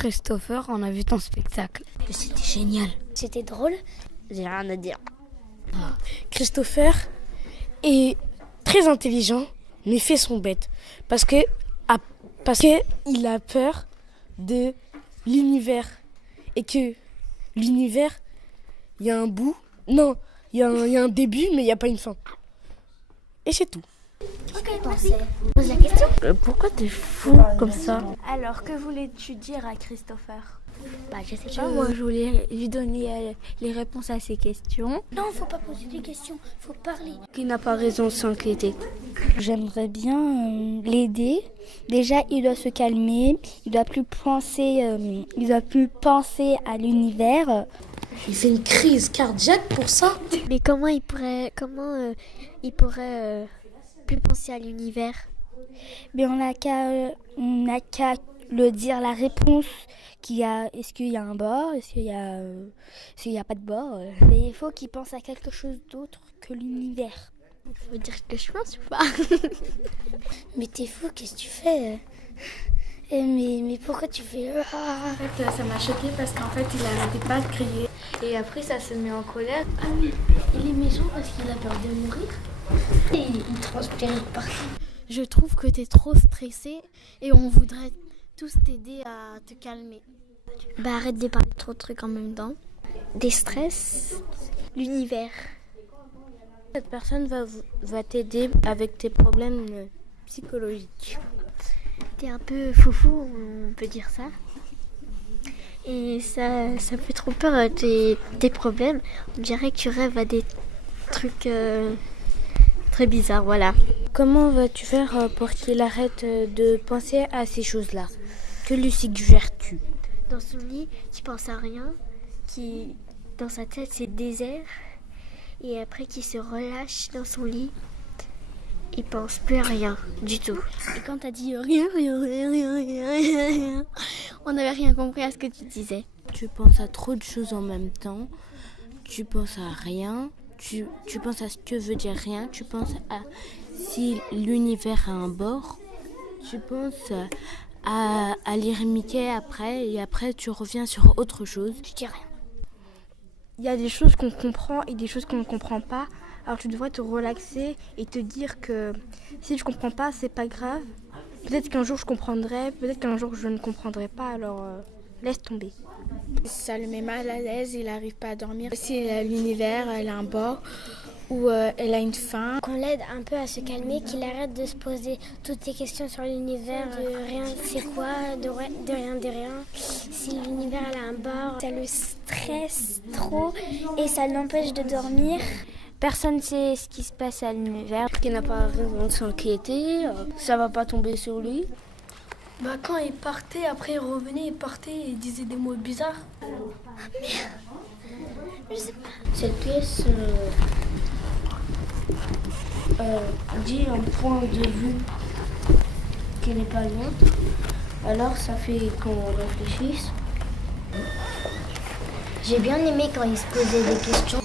Christopher, on a vu ton spectacle. C'était génial. C'était drôle. J'ai rien à dire. Christopher est très intelligent, mais fait son bête. Parce que il a peur de l'univers. Et que l'univers, il y a un bout. Non, il y a un début, mais il n'y a pas une fin. Et c'est tout. Pose la question. Pourquoi t'es fou comme ça? Alors, que voulais-tu dire à Christopher? Je sais pas. Moi, je voulais lui donner les réponses à ses questions. Non, faut pas poser des questions, faut parler. Qui n'a pas raison de s'inquiéter. J'aimerais bien l'aider. Déjà, il doit se calmer. Il doit plus penser à l'univers. Il fait une crise cardiaque pour ça. Mais comment il pourrait plus penser à l'univers? Mais on n'a qu'à le dire la réponse. Est-ce qu'il y a un bord? S'il y a pas de bord? Mais il faut qu'il pense à quelque chose d'autre que l'univers. Ça veut dire que je pense ou pas? Mais t'es fou, qu'est-ce que tu fais? Mais pourquoi tu fais... En fait, ça m'a choqué parce qu'en fait, il n'arrêtait pas de crier. Et après, ça se met en colère. Ah oui, il est méchant parce qu'il a peur de mourir. Et il transpire partout. Je trouve que t'es trop stressé et on voudrait tous t'aider à te calmer. Arrête de parler trop de trucs en même temps. Des stress, l'univers. Cette personne va t'aider avec tes problèmes psychologiques. T'es un peu foufou, on peut dire ça. Et ça fait trop peur, tes problèmes. On dirait que tu rêves à des trucs très bizarres, voilà. Comment vas-tu faire pour qu'il arrête de penser à ces choses-là? Que lui suggères-tu? Dans son lit, qui pense à rien, qui dans sa tête c'est désert, et après qu'il se relâche dans son lit, il pense plus à rien du tout. Et quand t'as dit rien, on n'avait rien compris à ce que tu disais. Tu penses à trop de choses en même temps. Tu penses à rien. Tu penses à ce que veut dire rien. Tu penses à si l'univers a un bord. Tu penses à lire Mickey après. Et après, tu reviens sur autre chose. Je dis rien. Il y a des choses qu'on comprend et des choses qu'on ne comprend pas. Alors tu devrais te relaxer et te dire que si je comprends pas, c'est pas grave. Peut-être qu'un jour je comprendrai, peut-être qu'un jour je ne comprendrai pas, alors laisse tomber. Ça le met mal à l'aise, il n'arrive pas à dormir. Si l'univers, elle a un bord ou elle a une fin. Qu'on l'aide un peu à se calmer, qu'il arrête de se poser toutes ces questions sur l'univers, de rien c'est quoi, de rien de rien. Si l'univers elle a un bord, ça le stresse trop et ça l'empêche de dormir. Personne ne sait ce qui se passe à l'univers. Qui n'a pas raison de s'inquiéter. Ça va pas tomber sur lui. Quand il partait, après il revenait, il partait et il disait des mots bizarres. Je sais pas. Cette pièce dit un point de vue qui n'est pas loin. Alors ça fait qu'on réfléchisse. J'ai bien aimé quand il se posait des questions.